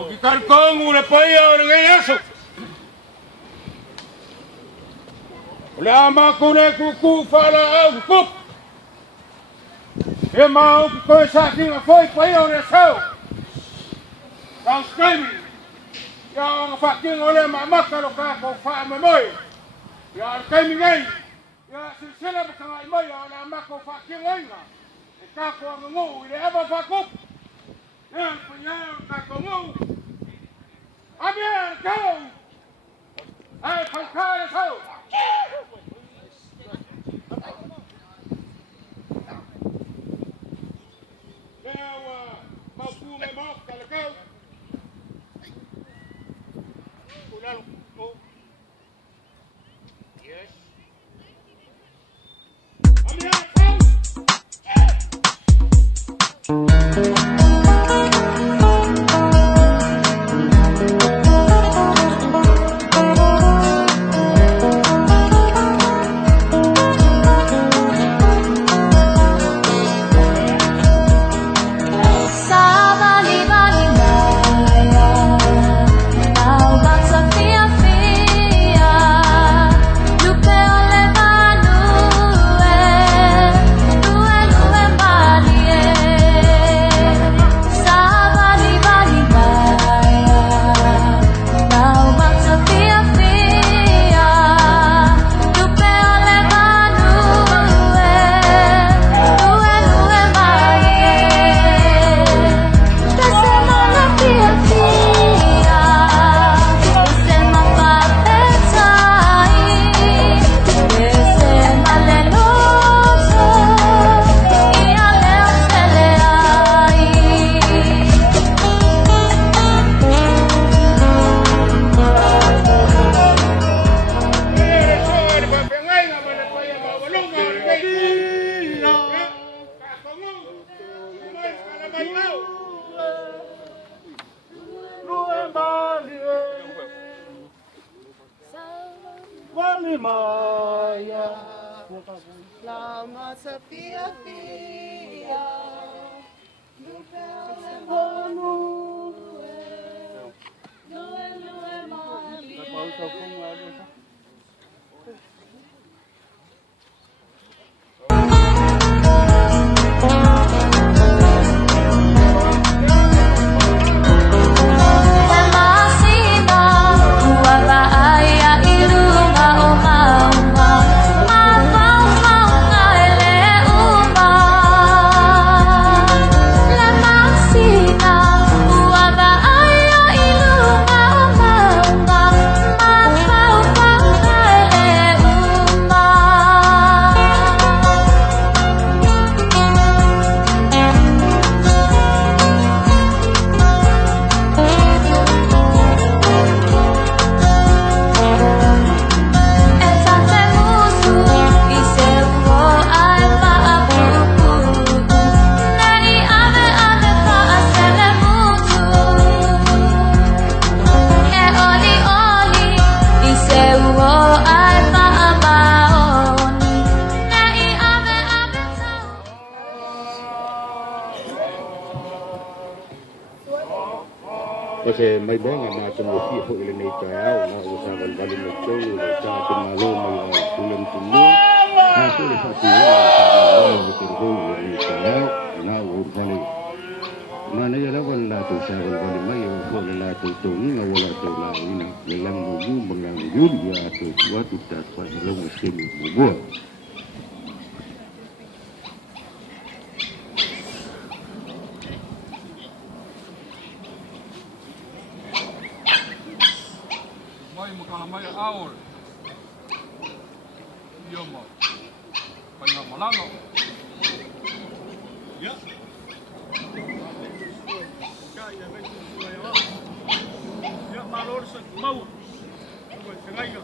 O ki karkongu le paia o ngai aso. O le amako ne kuku whala au kup. E mau ki koe sa kinga foi paia o ne sau. Kau skami. Ia o nga whakinga o le mamaka lo ka ko wha mamoi. Ia o kaimi ngai. Ia silsila baka ngai moi o le amako whakinga inga. E kako o ngungu i le eba whakup. Ia punya kako ngungu. Amir, go! Hey, Pankara, go! Now, Mafu, my mouth, gotta go. Yes. Amir, go! Kasi may benga na tumuhi ho ilan na itayaw na usapan bali mo cholo na sa ating malo may tulang tulong na sila sa tiyo na betul-betul ini itayaw na urusan mana ya lawan la tu saban bali mai ho la tu tung na wala tu la ina yang muju menganjur ya tu suatu tak pada lo mesin bubuh Mai aur idioma banyak malango ya ya malor se mau sengai ya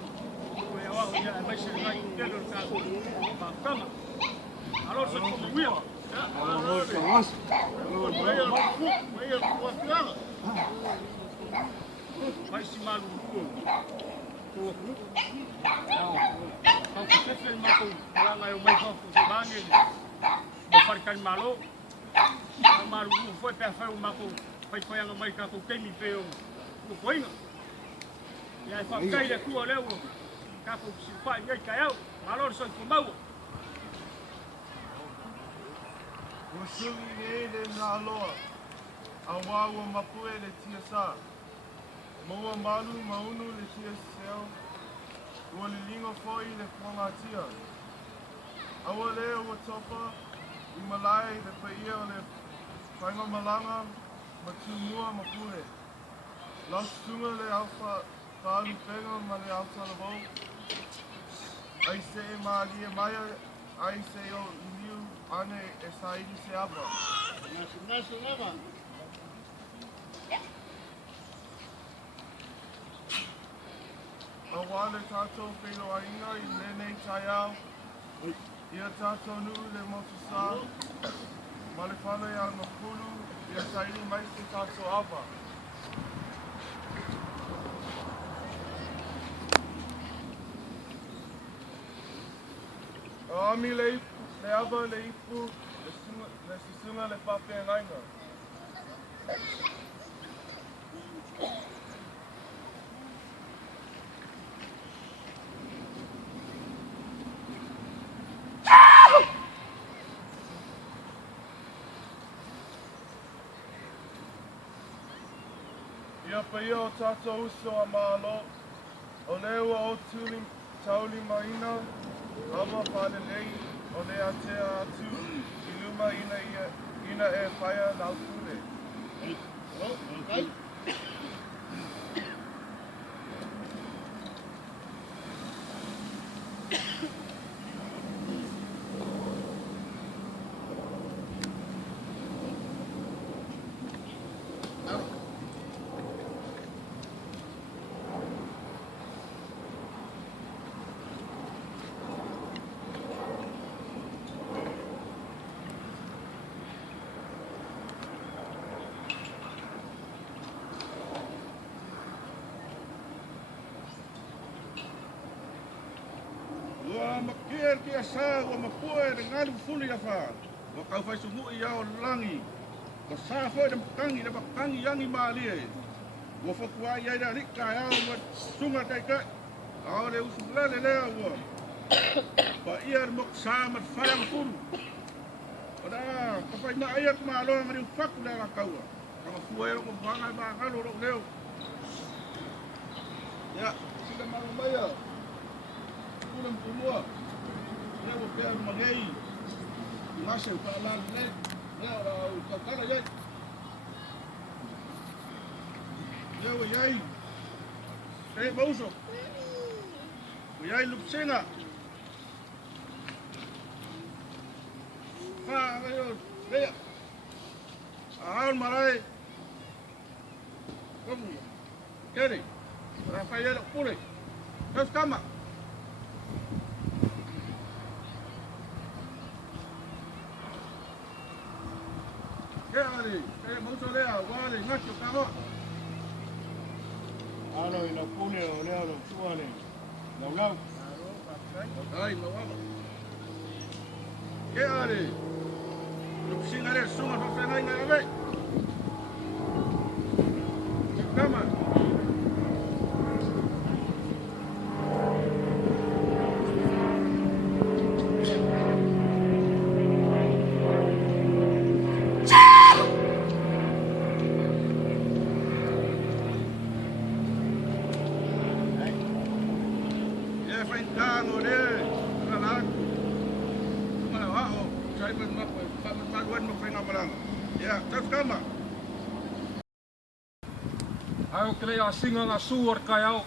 wa ya mai sengai delo ka bakang malor se como wia ya malor se mas vai se malu kau kesel malu malang ayo mai kau sebangin berfarkan malu malu foi perfeito malu whaiwhaianga mai kako keimi peo kua poinga. Ia e whakai le kua leo kako siwhai ngai kai au, malore soi kua maua. Ua sungi e le nā loa, a wāua mapue le tia sā. Maua malu maunu le tia seo, ua le lingo foi le whanga tia. Awa lea ua topa, I malai le paia o le whainga malanga, ma tūmua mapue. Las tunga le alfa whālu penga ma le alta la vau. Ai se e maali e maia, ai se o iniu ane e saidi se apa. Nasu ngama. A wale tātou whilo a inga I lenei tai au. Ia tātou nuu le motu sā. Ma le whale a ngakulu, ia saidi mai se tātou apa. O ami le ava le ipu, le sisunga le whapea ngainga. Ia paia o tātou uso a mālo, o leua o tauli maina, awa whālelei o le atea atu I luma ina e whaia nau kule. Ua makia kia sa ua mapue de ngalu fuli ya fa. Ua kau fai sungu I au langi. Ua sa foi de pakangi yangi maalie. Ua whakua iai da rika au ua sunga kai kai. Au le usu lele lea ua. Pa ia mok sa mat whaiang furu. Oda, ka fai ma aiak ma aloa ngari whaku le la kaua. Kama fua ero ko whangai ma ngalo ro leo. Ya, sila maru maya. Kulang tumua, dia bukan mengai, masih kalah leh, dia orang kalah je, dia wajai, saya bausok, wajai lupsenga, ayo, dia, ahal marai, kamu, kiri, Rafael pulih, terus kamak. Kaya mauso lea, wale, ngacho, kaho. Ano ina pune o leo lo suane. Lau. Ai, mawama. Kaya ale, lupsinga le, sunga pa fenay na awe. Kama. Ai o ke lea singa ngā suar kai au.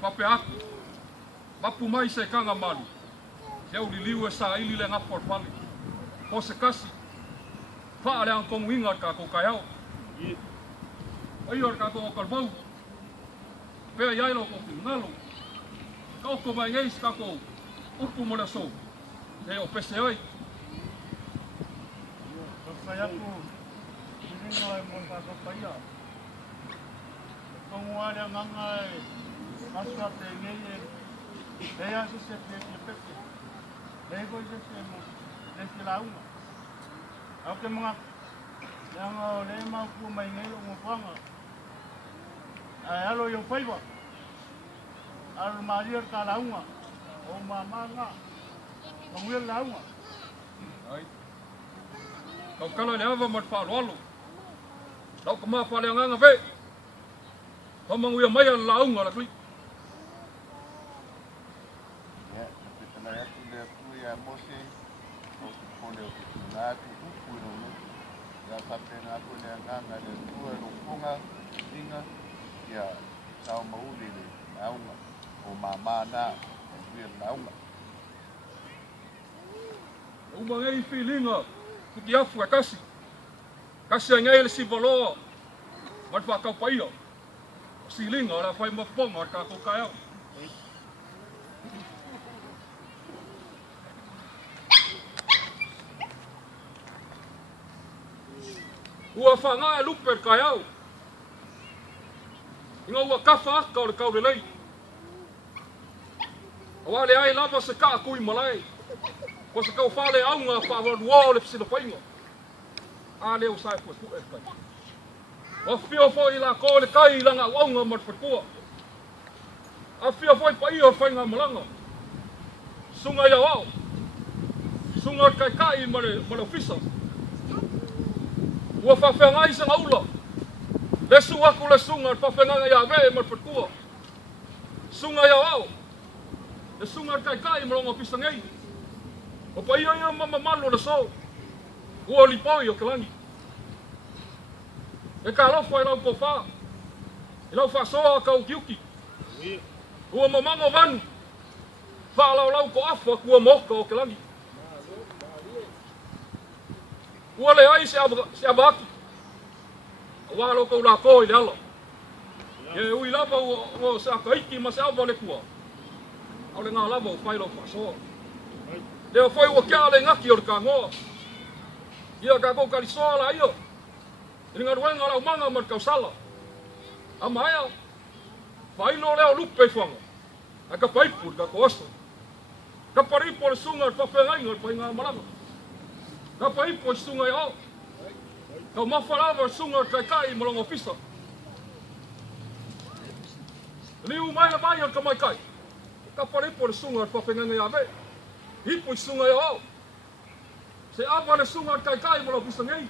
Pape aku. Mapu mai se kanga malu. Te au li liu e sa ili le ngapor pali. Po se kasi. Wha ale ang kongu inga ka ko kai au. Ai or ka ko o kalbau. Pea iailo ko ki ngalo. Ka oko mai ngeis ka ko upu mo le so. Te o pese oi. Kaya ko, hindi nga mo kakapaya. Kung wala mga aswate ngayon, kaya sa september pepe, dahil ko sa september, dahil sila una. Ako mga Yang le mau ku mai ngai lo ngopanga. Ai alo yo faiwa. Al Maria ka launga. O mama nga. Ngomel launga. Ai. Kau kala le ava mat fa lo. Tau kama fa le nganga ve. Kama nguya mai launga la kli. Ya, kita lihat sudah punya emosi. Pone o tunatu kuno no. Ya kapena ko le nganga le tua no punga inga. Ya, sao mauli le launga. O mama na, ngomel launga. Uma ngai feelinga. Kuki afu kasi. Kasi ngai le si volo. Mat fa kau paio. Silinga ora fai mafonga ka ko kaya. Ua whanga e lupe kai au. Inga ua kafa aka o le kau le lei. Awa le ai lava se ka kui malai. Ko se kau whale au ngā whawarua o le pisina painga. A leo sai pua pua e kai. A whio fo i la ko le kai langa waunga mat whakua. A whio fo i pa i o whainga malanga. Sunga ia wao. Sunga kai kai ma le ofisa. Ua whawhenga i sanga ula. Le sunga ku le sunga whawhenga ia ve mat whakua. Sunga ia wao. Le sunga kai kai ma longa ofisa ngei. O pa ia mama malo le so. Ua li poi o kalangi. E ka lofa i lau pofa. I lau whasoa kau kiuki. Ua mamanga vanu. Wha lau ko afa kua moka o kalangi. Ua le ai se abaki. Ua lo kau la ko i le ala. E ui lava o se akaiki ma se ava le kua. Au le ngā lava o whai lau whasoa. Leo foi ua kia le ngaki o le kangoa. Ia ka kou karisoa la ia. I ngā ruenga lau manga ma kau sala. A maea. Whaino leo lupe whanga. A ka paipu ka ko asa. Ka paripo le sunga le whawhengainga le painga malanga. Ka paipo le sunga i ao. Ka mawharawa le sunga le kai malanga ofisa. Liu mai le mai o ka mai kai. Ka paripo le sunga le whawhengainga i ave. Hipo i sunga i ao. Se apa le sunga kai kai mo la ofisa ngei.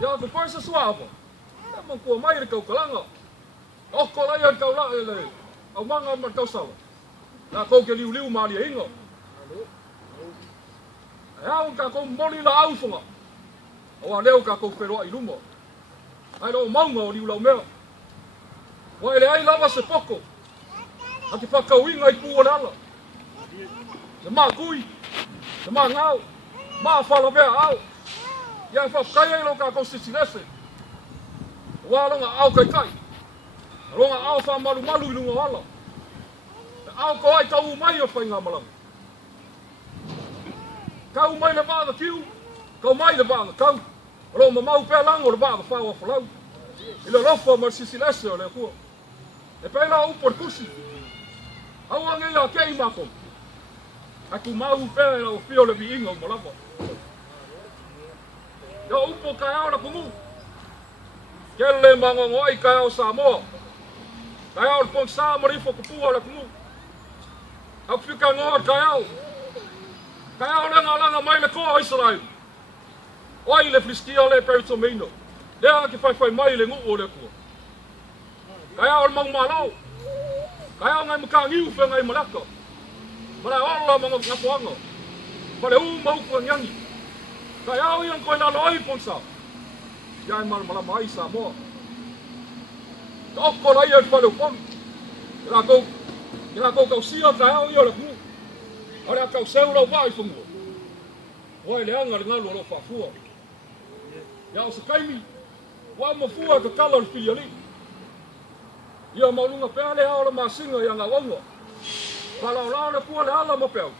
Ya ko paisa suava. Ya man ko mai le kau kalanga. O ko lai kau la ele. Au manga ma kau sala. La ko ke liu ma li inga. Ya o ka ko moli la au funga. O leo ka ko pero i lumo. Ai lo maunga o liu la mea. Wa ele ai lava se poko. Ati fa kau inga i pu ala. Se ma kui. Se ma ngau. Ma fala vea au. Ya fa kai lo ka ko sisilese. Wa longa au kai kai. Longa au fa malu malu i lunga wala. Au ko ai kau mai o whainga malanga. Kau mai le vāga kiu. Kau mai le vāga kau. Alo ma mau pēr lango le vāga whau a whalau. I le lofa ma sisilese o le kua. E pēla upor kusi. Au ange ia kei mako. Aku mau pēr o whio le vi inga o malapa. Ia upo kai au la kumu. Kele manga ngoi kai au Samoa. Kai au le pong sa marifo kupua la kumu. Au whika ngoa kai au. Kai au le ngalanga mai le koa Israel. Oi le fliskia le peritomino. Lea ki whai mai le ngu o le kua. Kai au le mang malau. Kai au ngai makangiu whi ngai malaka. Malai ola mga ngapuanga. Pale mauku nyangi. Kai au iang koe lalo ai ponsa. Iai mala mai Samoa. Ka oko lai e whale upon. Ina kou kau sia kai au ia le kumu. Area kau seura wai whungua. Wai le anga le ngalu alo whafua. Ia o se kaimi. Wa mafua ka kala le whili ali. Ia maulunga pēa le hao le masinga ia ngā wanga. Kalau lao le pua le ala mo pēu.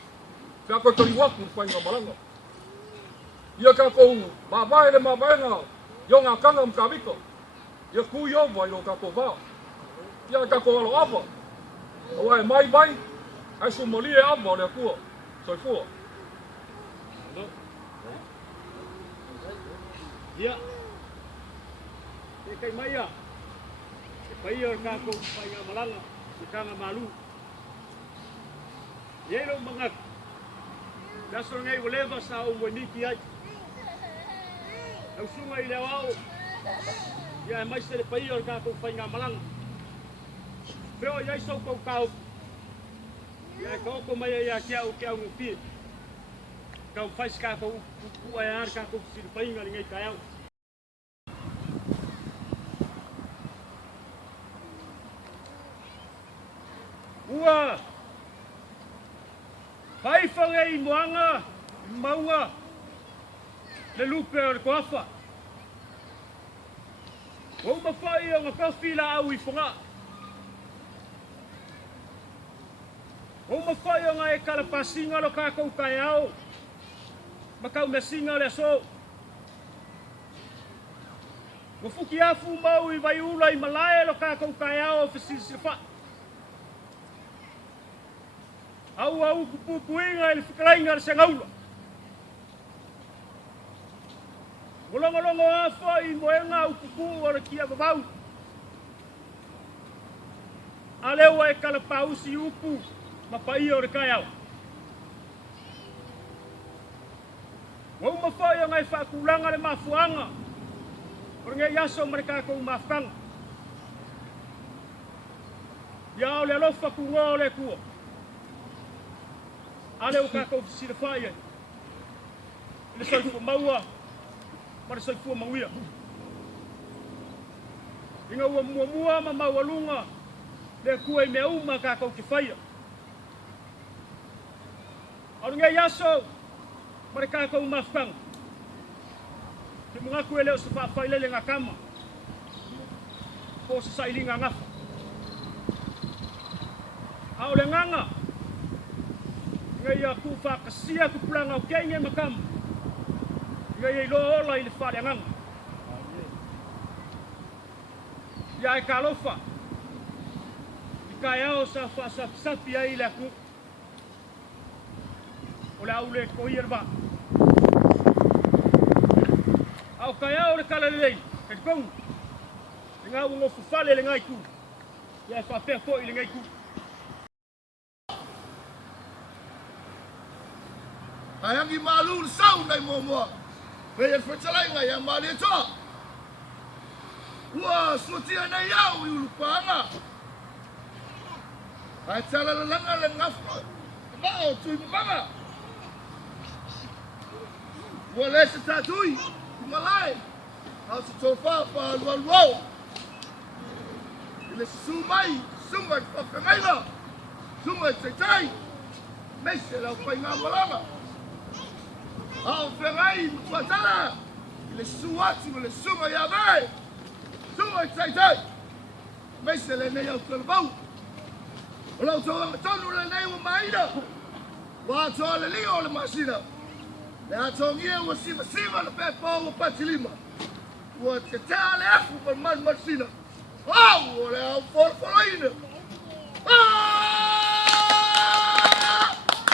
Pēa koe kariwaku le whainga malanga. Ia ka kou mawai le mawaenga. Ia ngā kanga mkawika. Ia kui ova ilo ka kou wā. Ia ka kou alo ava. Awa e mai bai. Ai sumali e ava o le kua. Soifua. Ia, E kai mai a. E pai o ka ko pai ngā malanga. Se kanga malu. Ye lo mangak. Daso ngai woleva sa o weniki ai. Au sunga I le wao. Ia mai se le pai o ka ko pai ngā malanga. Pero ia so ko kau. Ia ko mai ia kia o ngupi. Kau faz ka ko ku ai ar ka ko si pai ngai ngai kai au. Ua. Pai whangai moanga, maunga, le lupe o le koafa. O mawhai o ngā kawhi la au I whanga. O mawhai o ngā e kalapasinga lo kākou kai au. Makau me singa le so. O fuki afu mau I vai ula I malae lo kākou kai au whasisi wha. Au kupuinga I le whikarainga le sengaula. Molongo afa I moenga au kupu o le kia babau. A lewa e kalapausi upu mapai o le kai au. Wau mawhai o ngai whaakulanga le mafuanga. O ngai yaso marika kou mafukanga. Ia o le alofa kunga o le kua. Ale o kako sira fai. Le soifua maua. Mare soifua mauia. Inga ua mua ma maua lunga. Le kua I mea uma kako ki fai. Aru ngai yaso. Mare kako mafukanga. Te mungaku leo se whawhai lele ngā kama. Po se sailinga ngafa. Ao le nganga. Ngai aku whakasia ku pulanga o kenge makam. Ngai I loa ola I le whare anganga. Ia e kalofa. I kai ao sa whasapi ai le aku. O le au le ko irba. Au kai ao le kala le lei. Kei kong. I ngā ungo fufale le ngai ku. Ia e whapea ko I le ngai ku. Hayangi malu sau nai momoa. Pea whetalai ngai a mali toa. Ua sotia nei au I ulupanga. Hai tala langa le ngafa. Nao tui mumanga. Ua lese tatui. Malai. Au se tofa pa luau. Ile sumai. Sumai whakangaina. Sumai teitai. Meise lau pai ngā malanga. Au whengai mtuatara. Ile suati mo le sunga ia vei. Sunga I teitai. Meise le nei au kalabau. O lau toa tonu le nei wa maina. Wa toa le linga o le masina. Le atongia ua sima le pepa o patilima. Ua te tea le afu pa masina. Au o le au forfolaina.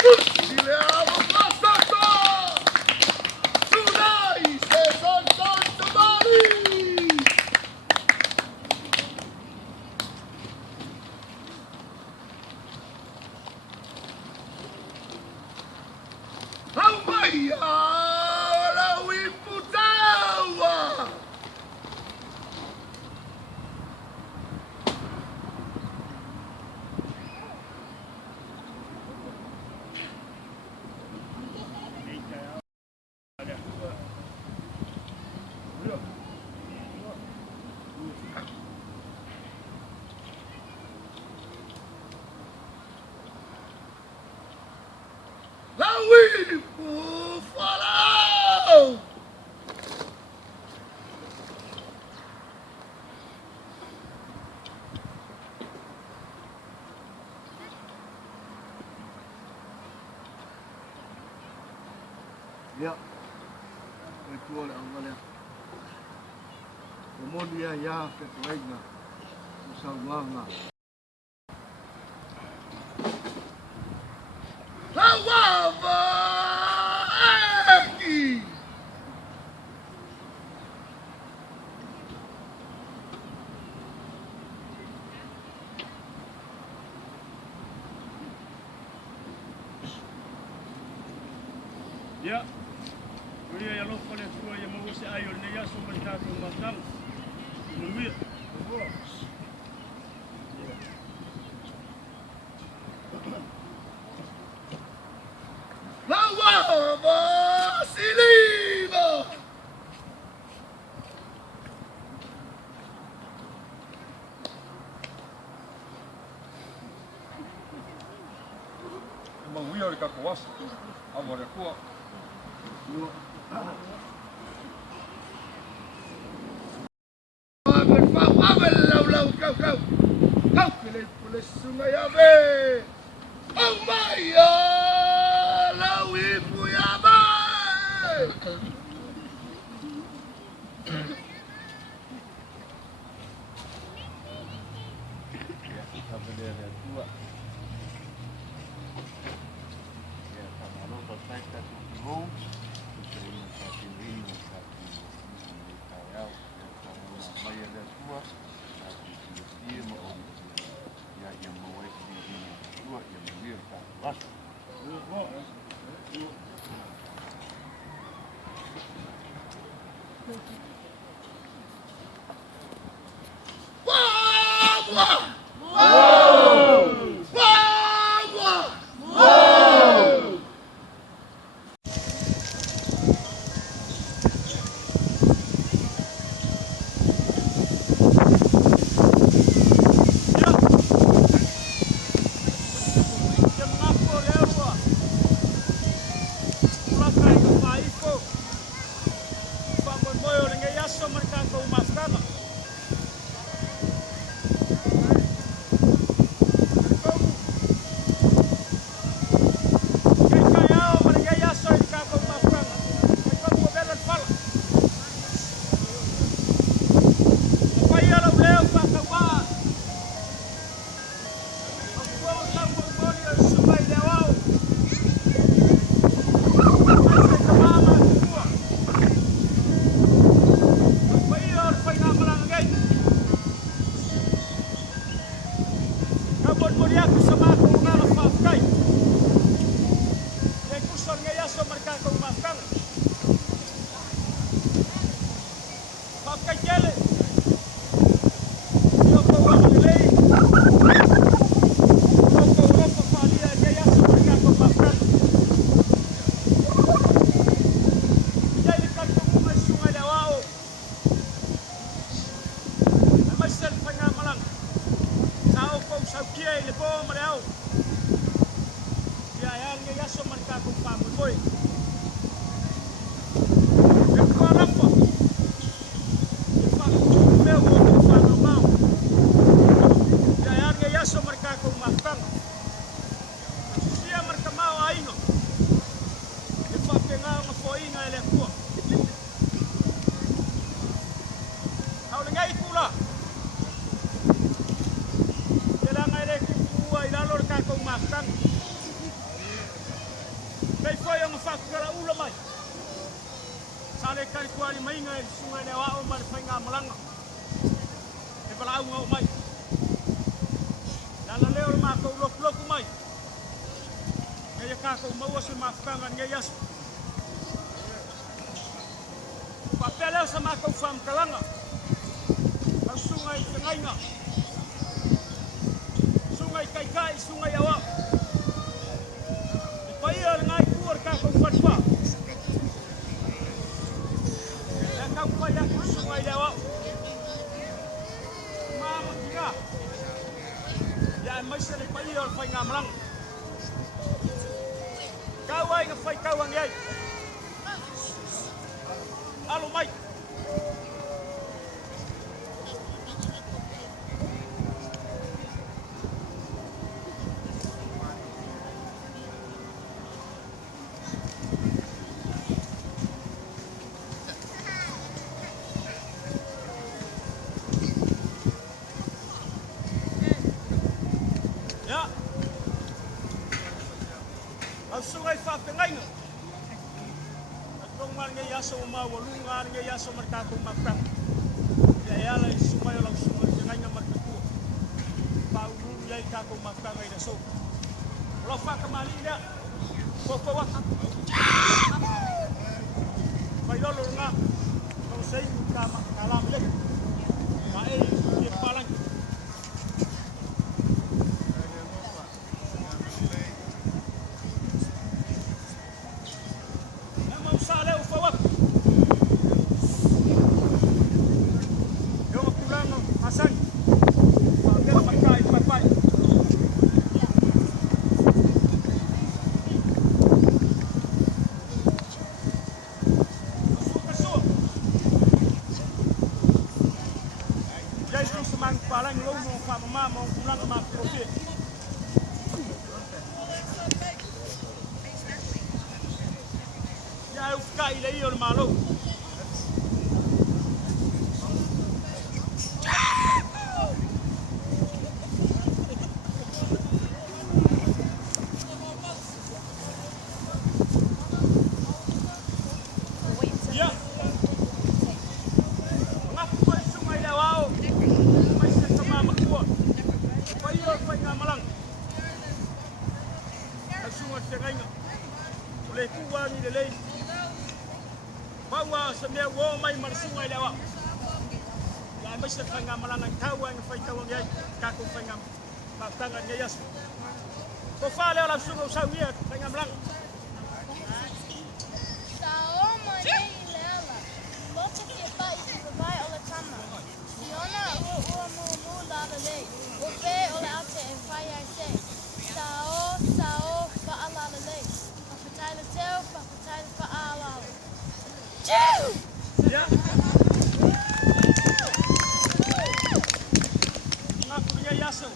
Usi le au pasata. Tunai se son tamari. Au mai la wiputawa. Follow! Ya, itu oleh awalnya. Kemudian ya ketuanya, usaha Lawava Aki Ya. Kuria ya loko le tua ya mau se ayo ne ya so mereka tu matang. Menguir. Lawa silima. Menguir le kakuas. Amore kuah. Kau pilih sungai abe. Oh my God, lawi puyabe. Papel sama kau faham kalanga. Ang sungai Tengainga. Sungai Kaikai, sungai Awak. Ipaya ngai kuar ka kau fatwa. Dan kau paya ku sungai Awak. Mama kira. Ya mai se le paya fai ngamlang. Kau ai ka fai kau ang yai. Alo mai. Ya. Ang sungai Tengainga. Ngai yaso mawalungan ngai yaso merkako makang ya yala sungai lang sungai Tengainga markako paulu yai kako makang ngai daso lo fa kamali dia fo wak Masang. Pagkala magkain, pagpay. Kasuk. Jadi semang palang lo mau mama mau pulang ke mak profit. Ya ukai le yo malo. Boleh kuat ni delay. Bawa semua wo mai marsungai lewa. Ya mesti tengah malangan kawan fai kawan ya kaku tengah tangan nyayas. Ko fa le langsung usah wiat tengah malang. Sao mai lela. Lote ke pai ke vai ola tama. Siona o mo la le. O pe ola ate e fai ai se. Sao pa ala le. Papatai teu, papatai pa ala. Tchau! Ya. Ngaku punya yaso.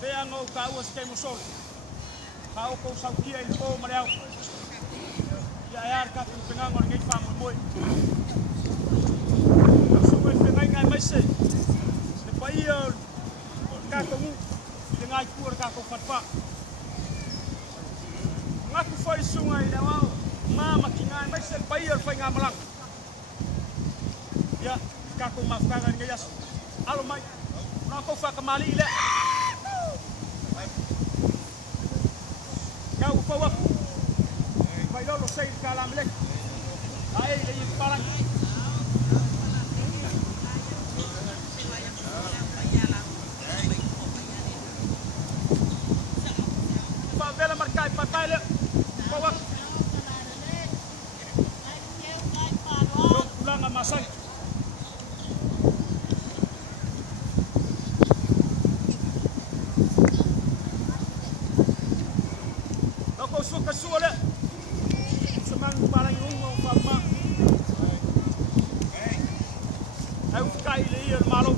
Dia ngau kau sekai musol. Kau kau saukia itu meriau. Ya ayar kau tengah orang ini faham boy. Semua tengah ngai masih. Lepas ia kau tengah kur kau fatwa. Ngaku foi sungai lawau. Mama kingai mai sen bayar fai ngamalang. Ya, kako mafkangan ngayas. Alo mai. Nako fa kemali le. Kau fawak. Bai lo sei kalam lek. Ai le parang. Fa vela markai papai le. Fawak. Pulang masang. Ako suka suole. Semang paling umum pama. Aku kai le malu.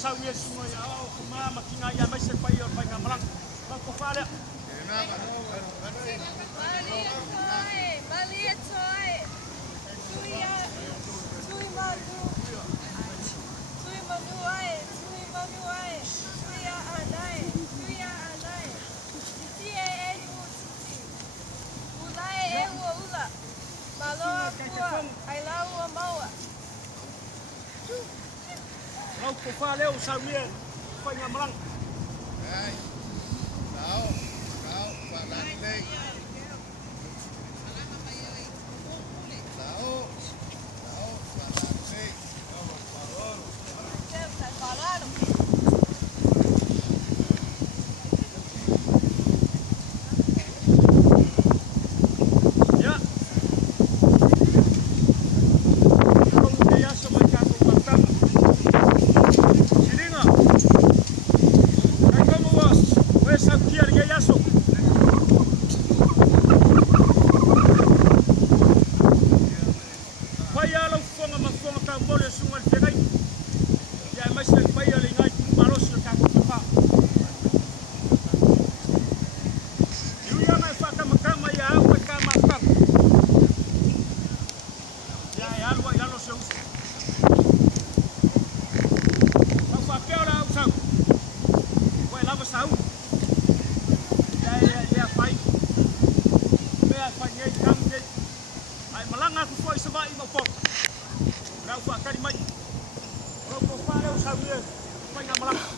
Sawi semua ya, kemana makin ayam masih payah payah malang, aku faham. Bali toy, tui manu ay, tui anai, titi ulai ula, malo aku, I love mawa. Lau ko fa leo sawia fa ngamalang. Ai. Kau palantai. Kau palantai. Ya. Kau dia sebagai pantang. Siringa. Kau mau was, wes aku kiar gaya so. kau sawi pai ngamalang.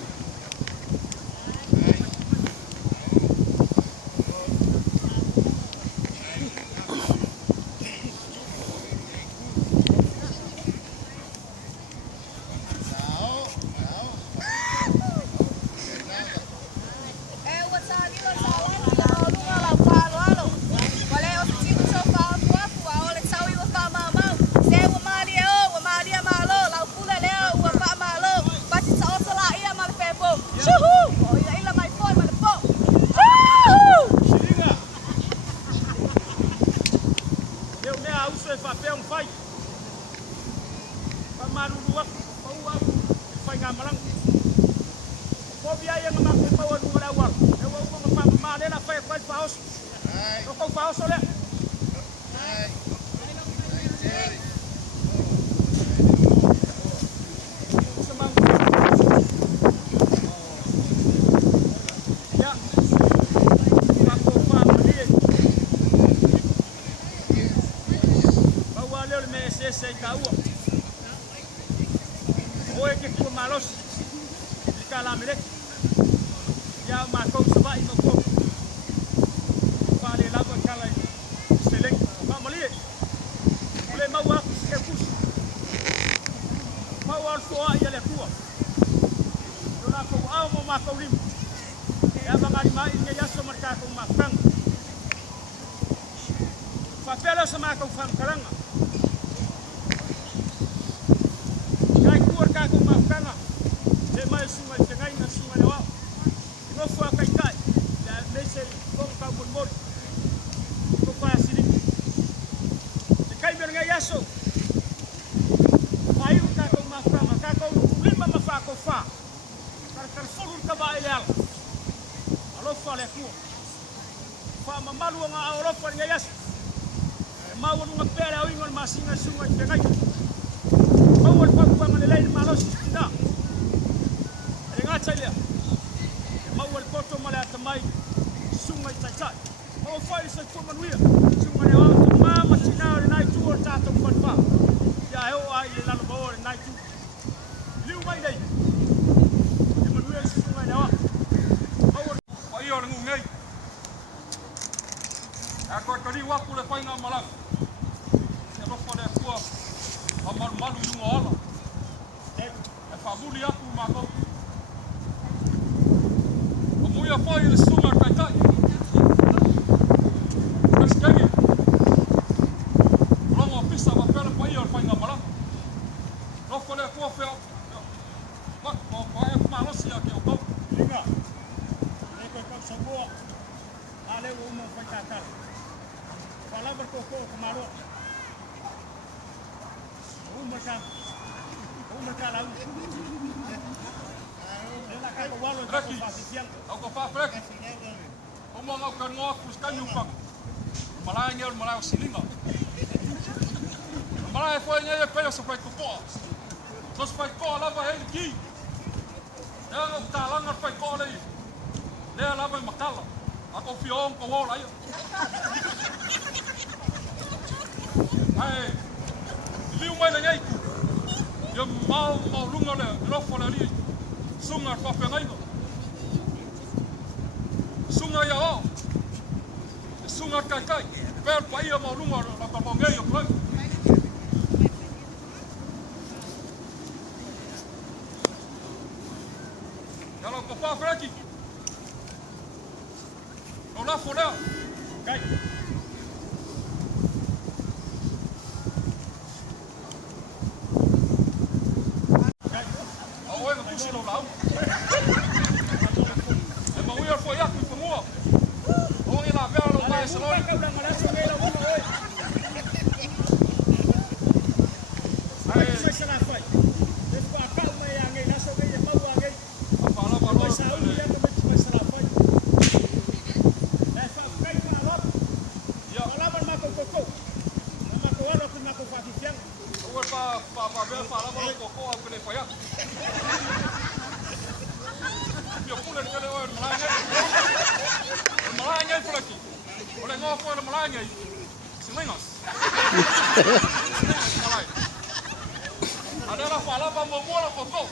Ada lah la mua la koko.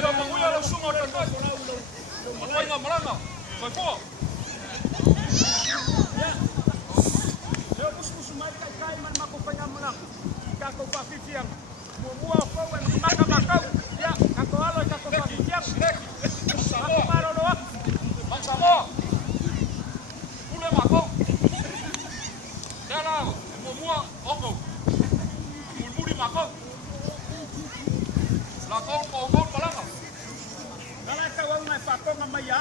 Ia manguia la sunga o tatai. Mapainga maranga. Sai poa. Leo pusu mai kai man mako painga maranga. Ka ko pa fifiang. Mua ko en maka makau. Ya, ka ko alo ka ko pa fifiang. Samoa. Maro lo. Mang Samoa. Pule mako. Dala, mua oko. Mulmuri mako. La kau malanga. Kala ka wa mai fa ko mai ya.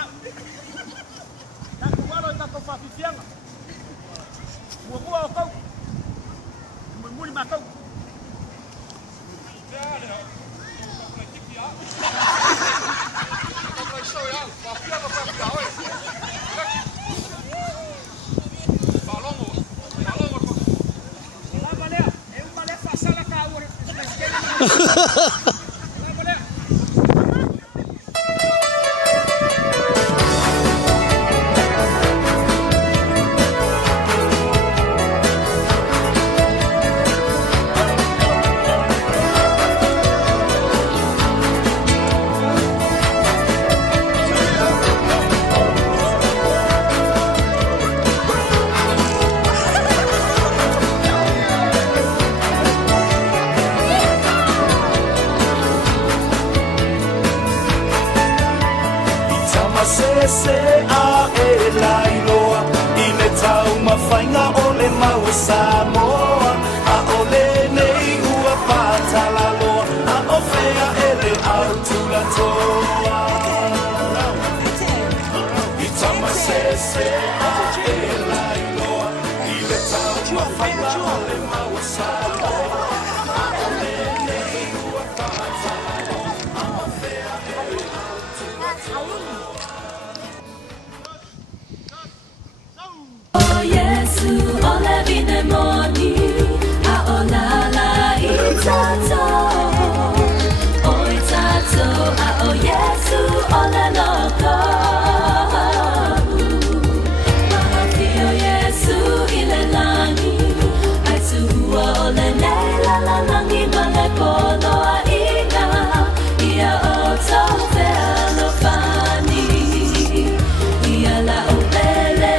Ka ko alo ka ko pa fifiang. Mua oko. Mulmuri mako. Dala. Show ya, papia lo papia oi. Balongo. La balea, é uma lefa sala ka ora. La balea. Se a e lai loa I le tau mawhainga o le mau Samoa A o le nei ua pātala loa A o whea e le au tula toa I tama se a e lai loa I le tau mawhainga o le mau Samoa A o le nei ua pātala loa A o whea e le au tula toa Yesu ole vine moni a olala I tato oi tato a o Yesu ole loko mahafio Yesu ile langi ai suua ole nei la langi male polo a ina ia o tofe alofani ia la opele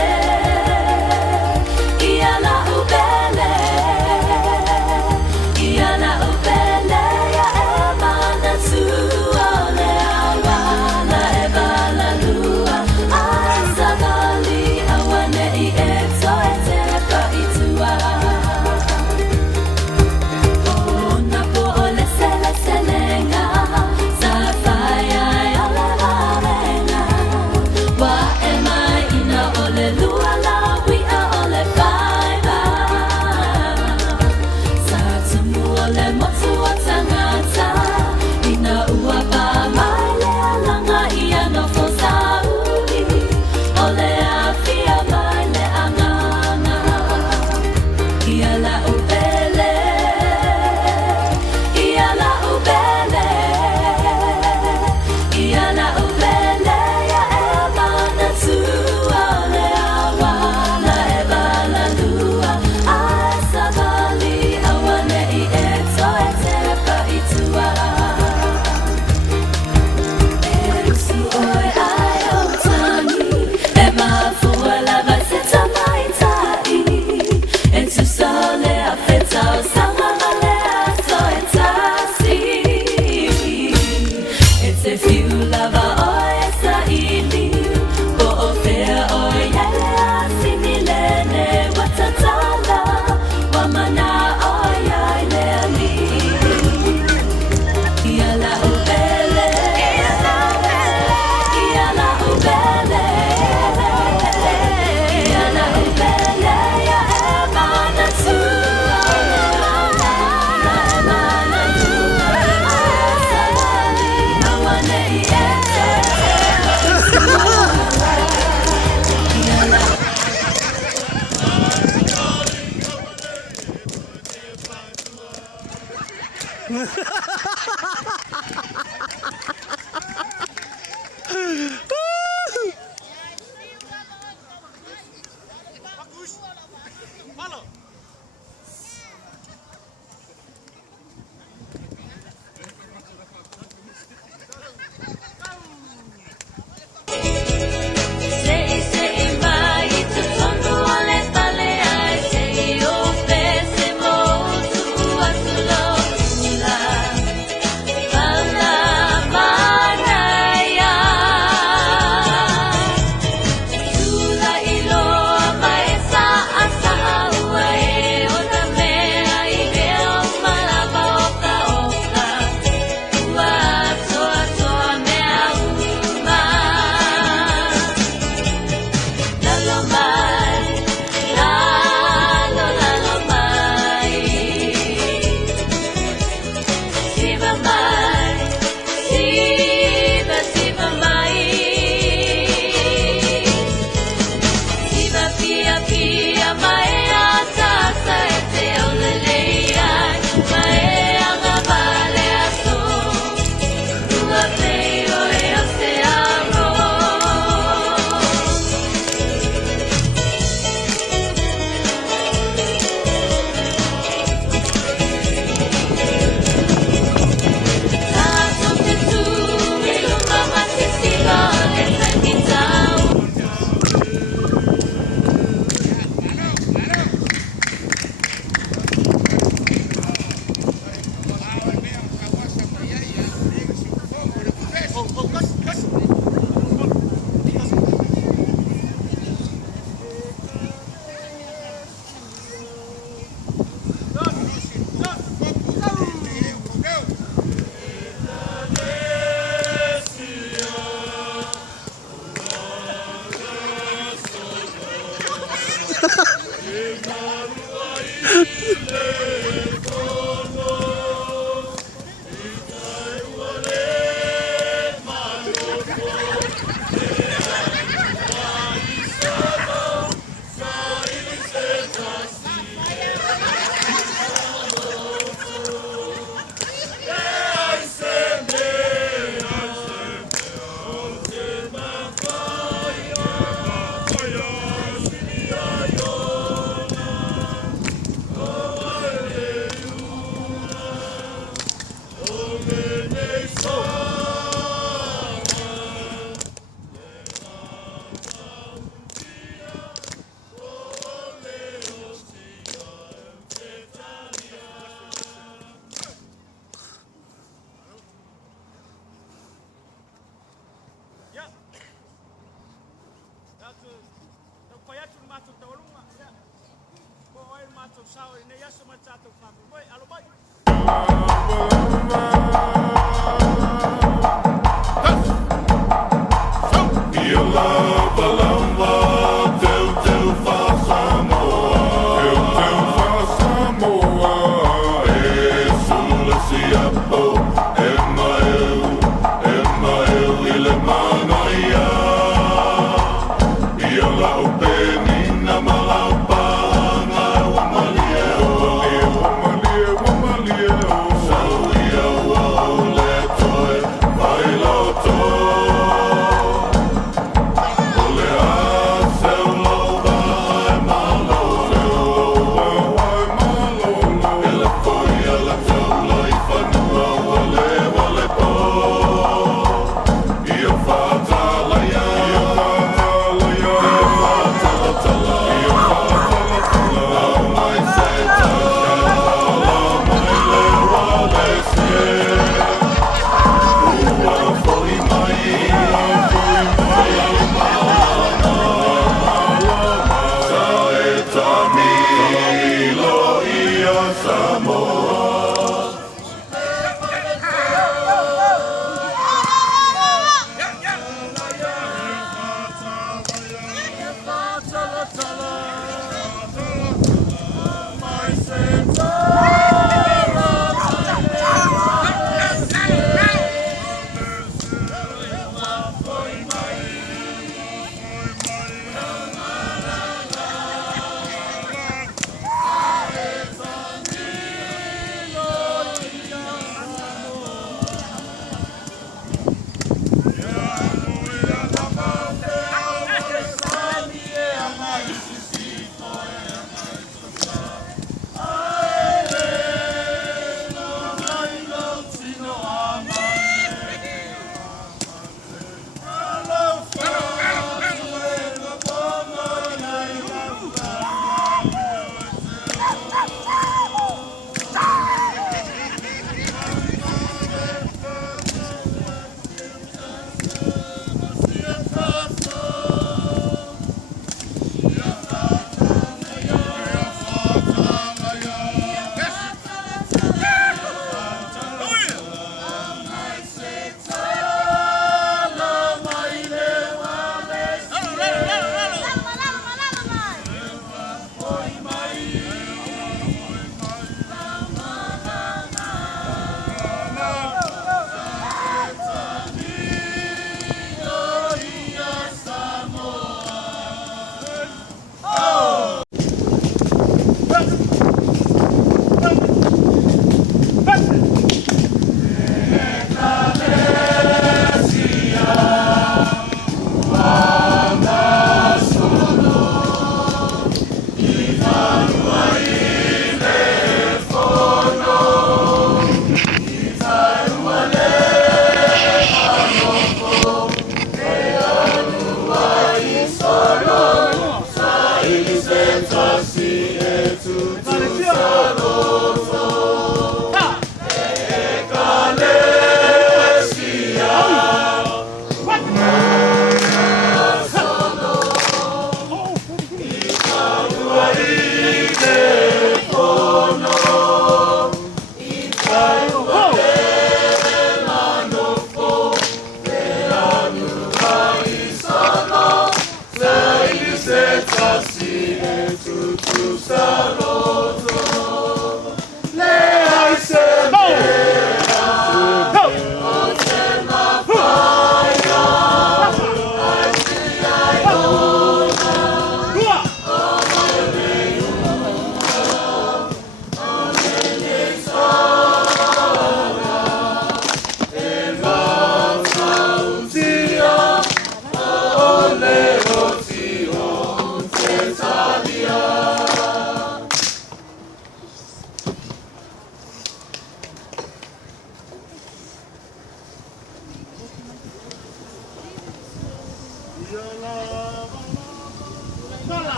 tātou sao e nei aso mai tātou whāmu. Moi, alo mai. Ia lava lava, teu teu wha Samoa, teu wha Samoa, e sula si apo, e mai i le mana ia, ia lau peni na malau panga, wamalia, sau ia wau le toi, vai loto.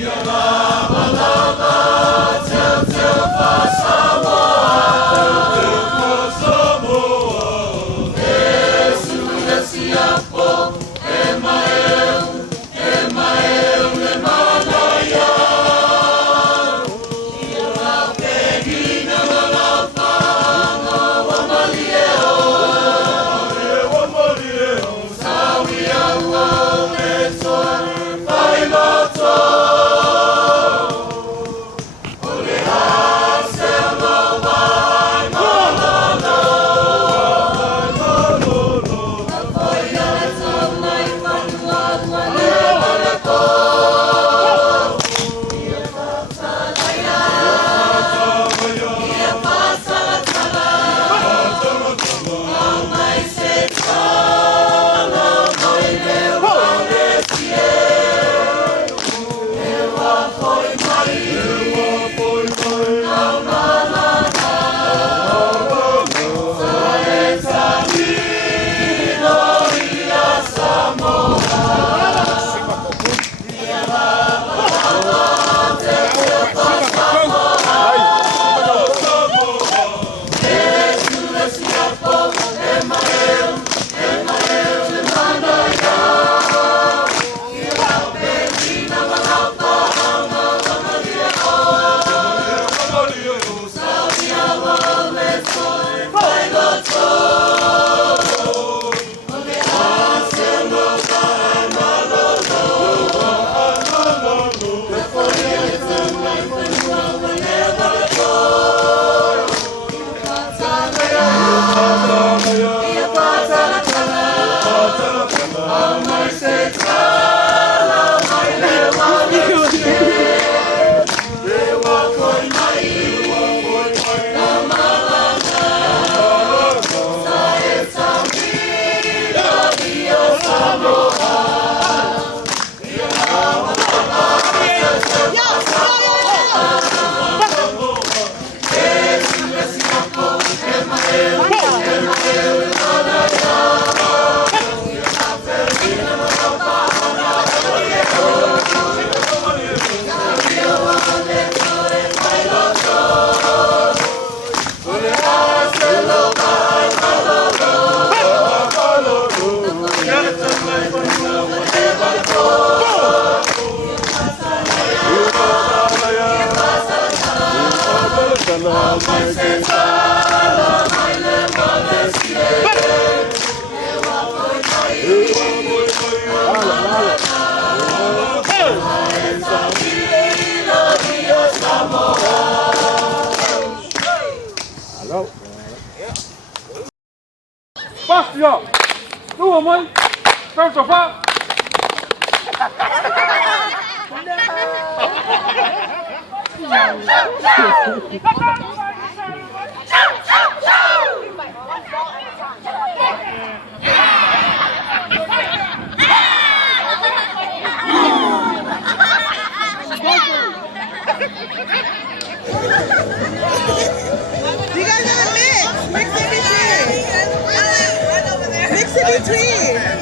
Ia lava lava, teu teu fa Samoa. Tua mãe, tá no sofá. You guys gotta mix in between. Mix in between.